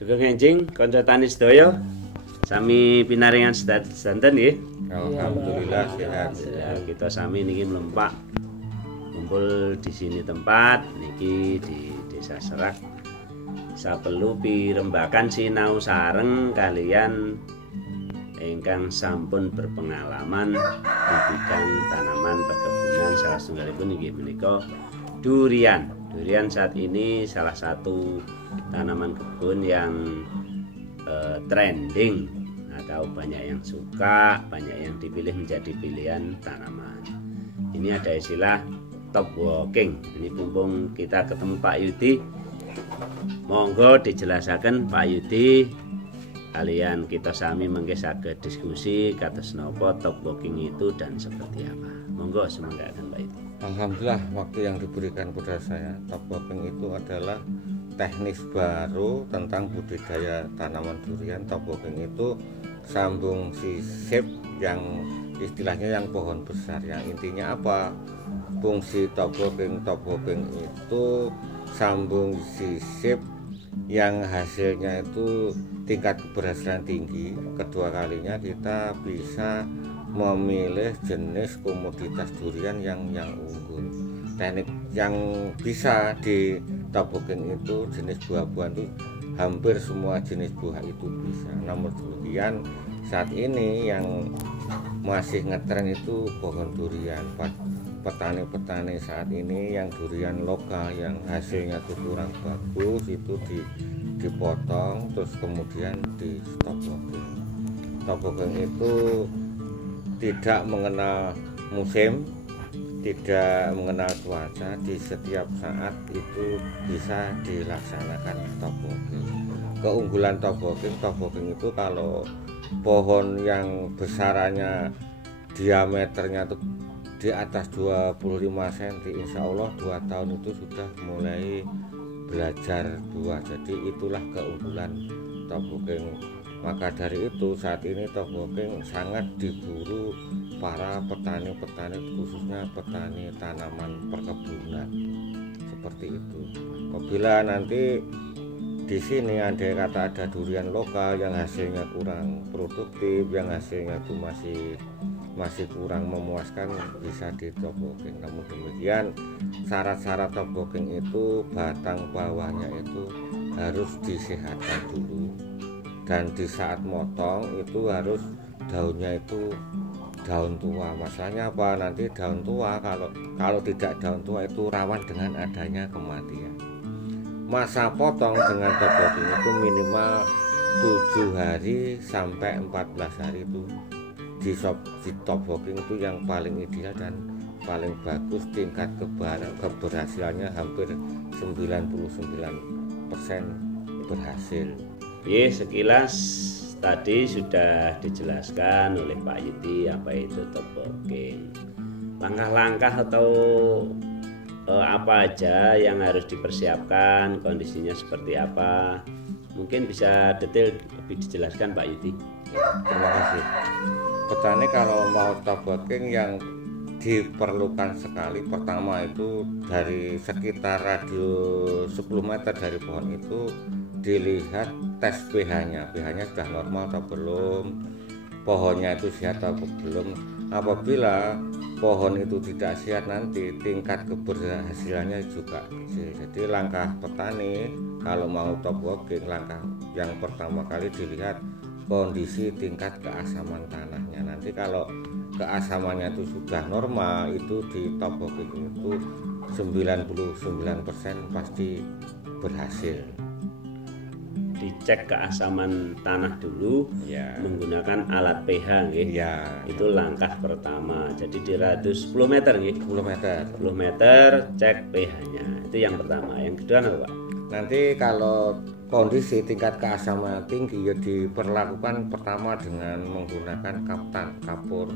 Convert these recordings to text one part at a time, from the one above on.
Sugeng enjing kanca tani sedaya sami pinaringan sedanten nggih. Alhamdulillah sehat. Ya, kita sami niki mlempak kumpul di sini tempat niki di Desa Serak. Sapelu pirembakan sinau sareng kalian ingkang sampun berpengalaman di bidang tanaman perkebunan, salah setunggalipun inggih menika durian. Durian saat ini salah satu tanaman kebun yang trending atau banyak yang suka, banyak yang dipilih menjadi pilihan tanaman. Ini ada istilah top walking. Ini mumpung kita ketemu Pak Yudi, monggo dijelasaken Pak Yudi, kalian kita sami mengke saged diskusi kados napa top walking itu dan seperti apa. Monggo semanggaken Pak Yudi. Alhamdulillah waktu yang diberikan kepada saya, top walking itu adalah teknis baru tentang budidaya tanaman durian. Top walking itu sambung sisip yang istilahnya yang pohon besar. Yang intinya apa? Fungsi top walking itu sambung sisip yang hasilnya itu tingkat keberhasilan tinggi. Kedua kalinya kita bisa memilih jenis komoditas durian yang unggul. Teknik yang bisa di top walking itu jenis buah-buahan itu hampir semua jenis buah itu bisa. Namun demikian saat ini yang masih ngetren itu pohon durian. Petani-petani saat ini yang durian lokal yang hasilnya itu kurang bagus itu dipotong terus kemudian di top walking. Top walking itu tidak mengenal musim, tidak mengenal cuaca, di setiap saat itu bisa dilaksanakan top walking. Keunggulan top walking itu kalau pohon yang besarannya diameternya itu di atas 25 cm, insya Allah 2 tahun itu sudah mulai belajar buah. Jadi itulah keunggulan top walking. Maka dari itu saat ini top walking sangat diburu para petani-petani, khususnya petani tanaman perkebunan seperti itu. Apabila nanti di sini andai kata ada durian lokal yang hasilnya kurang produktif, yang hasilnya itu masih kurang memuaskan, bisa di top walking. Namun demikian syarat-syarat top walking itu batang bawahnya itu harus disehatkan dulu. Dan di saat motong itu harus daunnya itu daun tua. Masalahnya apa? Nanti daun tua kalau tidak daun tua itu rawan dengan adanya kematian. Masa potong dengan top walking itu minimal 7 hari sampai 14 hari itu di top walking itu yang paling ideal dan paling bagus. Tingkat keberhasilannya hampir 99% berhasil. Sekilas tadi sudah dijelaskan oleh Pak Yudi apa itu top walking, langkah-langkah atau apa aja yang harus dipersiapkan, kondisinya seperti apa, mungkin bisa detail lebih dijelaskan Pak Yudi. Terima kasih. Petani kalau mau top walking yang diperlukan sekali pertama itu dari sekitar radius 10 meter dari pohon itu dilihat tes pH-nya sudah normal atau belum, pohonnya itu sehat atau belum. Apabila pohon itu tidak sehat nanti tingkat keberhasilannya juga kecil. Jadi langkah petani kalau mau top walking, langkah yang pertama kali dilihat kondisi tingkat keasaman tanahnya. Nanti kalau keasamannya itu sudah normal, itu di top walking itu 99% pasti berhasil. Dicek keasaman tanah dulu ya, menggunakan alat pH nggih. Ya, itu langkah pertama. Jadi di radius 10 meter nggih. 10 meter cek pH-nya. Itu yang pertama. Yang kedua apa, Pak? Nanti kalau kondisi tingkat keasaman tinggi ya diperlakukan pertama dengan menggunakan kapur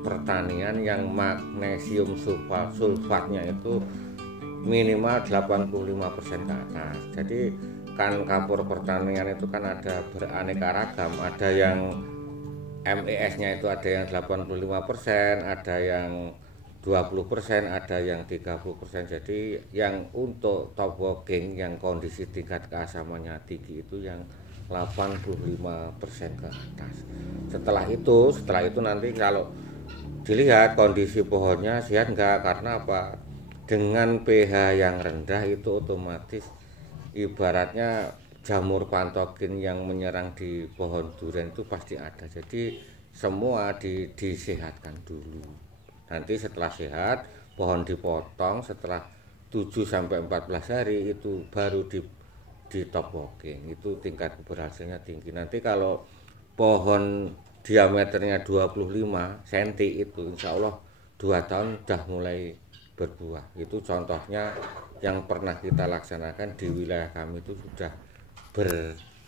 pertanian yang magnesium sulfatnya itu minimal 85% ke atas. Jadi kan kapur pertanian itu kan ada beraneka ragam, ada yang MES-nya itu ada yang 85%, ada yang 20%, ada yang 30%. Jadi yang untuk top walking yang kondisi tingkat keasamannya tinggi itu yang 85% ke atas. Setelah itu nanti kalau dilihat kondisi pohonnya sehat enggak, karena apa? Dengan pH yang rendah itu otomatis ibaratnya jamur patogen yang menyerang di pohon durian itu pasti ada. Jadi semua disehatkan dulu. Nanti setelah sehat, pohon dipotong setelah 7-14 hari itu baru di top walking. Itu tingkat keberhasilannya tinggi. Nanti kalau pohon diameternya 25 cm itu insya Allah 2 tahun udah mulai berbuah. Itu contohnya yang pernah kita laksanakan di wilayah kami itu sudah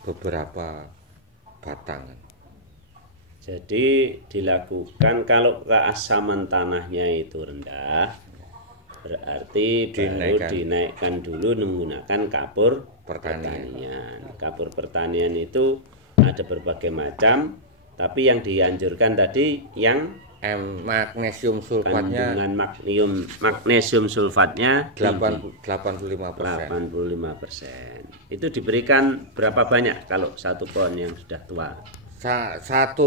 beberapa batangan. Jadi dilakukan kalau keasaman tanahnya itu rendah, berarti baru dinaikkan dulu menggunakan kapur pertanian. Kapur pertanian itu ada berbagai macam, tapi yang dianjurkan tadi yang magnesium sulfatnya, kandungan magnesium sulfatnya 85%. Itu diberikan berapa banyak kalau satu pohon yang sudah tua? 1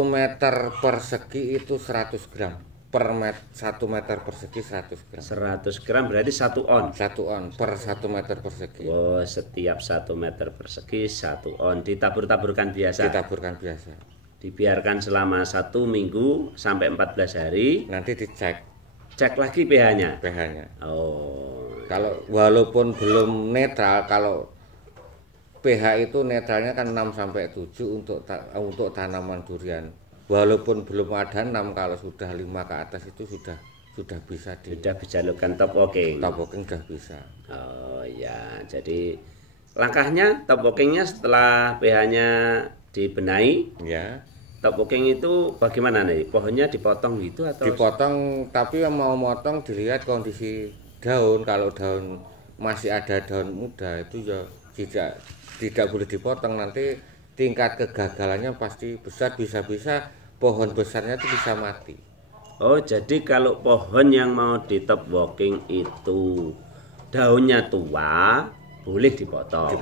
meter persegi itu 100 gram per 1 meter persegi 100 gram. 100 gram berarti 1 on. 1 on per 1 meter persegi. Oh, setiap 1 meter persegi 1 on. Ditabur-taburkan biasa. Ditaburkan biasa. Dibiarkan selama 1 minggu sampai 14 hari. Nanti dicek. Cek lagi pH-nya. pH-nya. Oh. Kalau walaupun belum netral, kalau pH itu netralnya kan 6-7 untuk tanaman durian. Walaupun belum ada 6, kalau sudah 5 ke atas itu sudah bisa sudah bisa lakukan top walking. Top walking sudah bisa. Oh ya, jadi langkahnya top walkingnya setelah pH-nya dibenahi. Ya. Top walking itu bagaimana nih? Pohonnya dipotong gitu atau? Dipotong, tapi yang mau motong dilihat kondisi daun. Kalau daun masih ada daun muda itu ya tidak boleh dipotong, nanti tingkat kegagalannya pasti besar, bisa-bisa pohon besarnya itu bisa mati. Oh, jadi kalau pohon yang mau di top walking itu daunnya tua, boleh dipotong.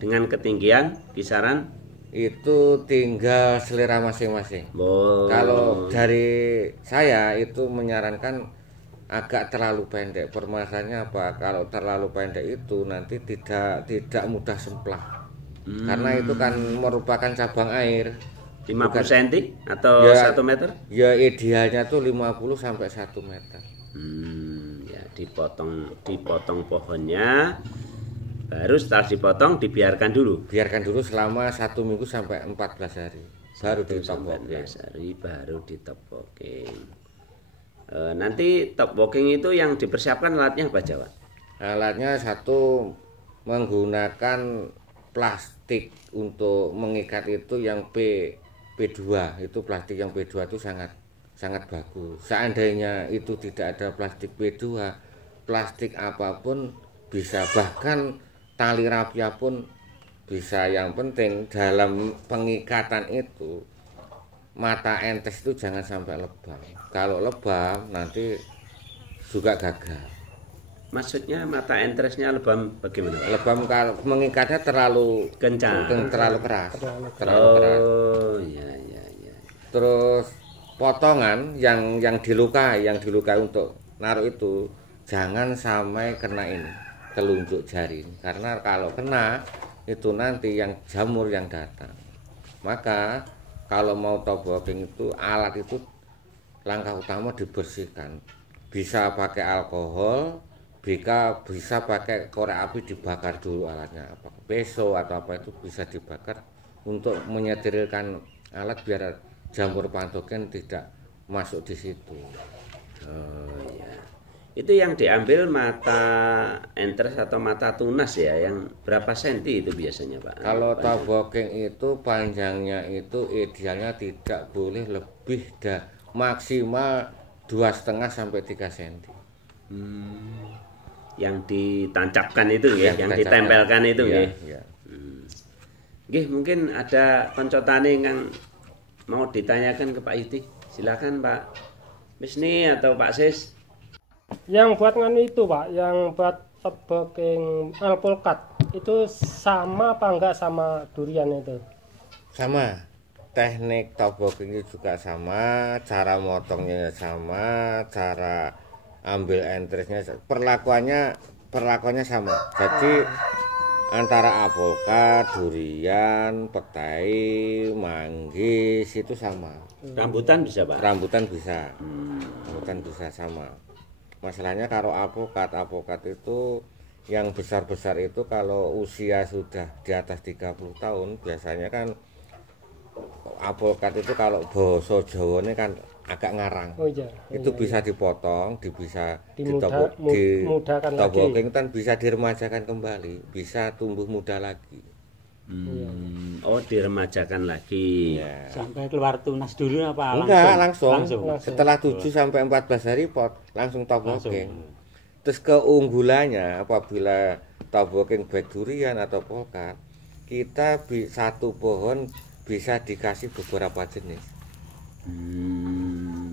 Dengan ketinggian kisaran itu tinggal selera masing-masing. Oh. Kalau dari saya itu menyarankan agak terlalu pendek. Permasalahannya apa? Kalau terlalu pendek itu nanti tidak mudah semplah. Karena itu kan merupakan cabang air. 50 cm atau ya, 1 meter? Ya idealnya tuh 50 sampai 1 meter. Ya dipotong pohonnya. Baru setelah dipotong dibiarkan dulu. Biarkan dulu selama 1 minggu sampai 14 hari. Baru di top walking. Baru di top walking. Nanti top walking itu yang dipersiapkan alatnya apa, Jawa? Alatnya satu menggunakan plastik untuk mengikat itu yang P2. Itu plastik yang P2 itu sangat bagus. Seandainya itu tidak ada plastik P2, plastik apapun bisa, bahkan tali rapia pun bisa. Yang penting dalam pengikatan itu mata entes itu jangan sampai lebam. Kalau lebam nanti juga gagal. Maksudnya mata entresnya lebam bagaimana? Lebam kalau mengikatnya terlalu kencang, terlalu keras. Oh, iya. Terus potongan yang dilukai untuk naruh itu jangan sampai kena ini telunjuk jari, karena kalau kena itu nanti yang jamur yang datang. Maka kalau mau top walking itu alat itu langkah utama dibersihkan. Bisa pakai alkohol, bisa pakai korek api, dibakar dulu alatnya, apa peso atau apa itu bisa dibakar untuk menyeterilkan alat biar jamur patogen tidak masuk di situ. Oh ya. Itu yang diambil mata entres atau mata tunas ya, yang berapa senti itu biasanya, Pak? Kalau top walking itu panjangnya itu idealnya tidak boleh lebih maksimal 2,5 sampai 3 cm. Yang ditancapkan itu ya, yang ditempelkan itu ya. Mungkin ada koncotane yang mau ditanyakan ke Pak Yuti. Silakan Pak Misni atau Pak Sis. Yang buat nganu itu Pak, yang buat tebing alpukat itu sama apa enggak sama durian itu? Sama. Teknik toboging juga sama, cara motongnya sama, cara ambil entresnya, perlakuannya sama. Jadi antara alpukat, durian, petai, manggis itu sama. Rambutan bisa Pak? Rambutan bisa. Rambutan bisa sama. Masalahnya kalau alpukat itu yang besar-besar itu kalau usia sudah di atas 30 tahun biasanya kan alpukat itu kalau basa Jawane kan agak ngarang. Oh iya. Itu iya, bisa iya. dipotong, bisa Dimudahkan lagi. ditoboging kan bisa diremajakan kembali, bisa tumbuh muda lagi. Oh diremajakan lagi. Ya. Sampai keluar tunas dulu apa Enggak, langsung? langsung. Setelah 7 sampai 14 hari pot langsung toboging. Terus keunggulannya apabila toboging baik durian atau polkat, kita satu pohon bisa dikasih beberapa jenis.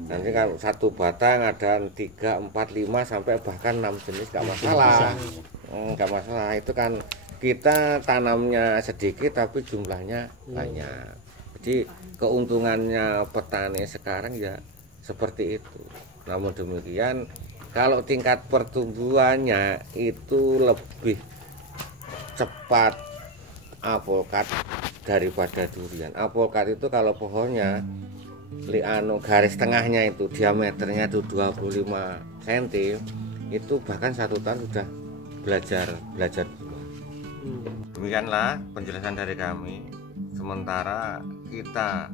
Nanti kalau satu batang ada 3, 4, 5 sampai bahkan 6 jenis nggak masalah. Nggak masalah, itu kan kita tanamnya sedikit tapi jumlahnya banyak. Jadi keuntungannya petani sekarang ya seperti itu. Namun demikian kalau tingkat pertumbuhannya itu lebih cepat alpukat daripada durian. Alpukat itu kalau pohonnya garis tengahnya itu diameternya itu 25 cm, itu bahkan 1 tahun sudah belajar buah. Demikianlah penjelasan dari kami. Sementara kita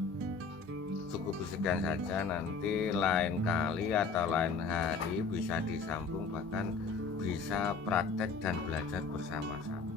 cukup sekian saja, nanti lain kali atau lain hari bisa disambung, bahkan bisa praktek dan belajar bersama-sama.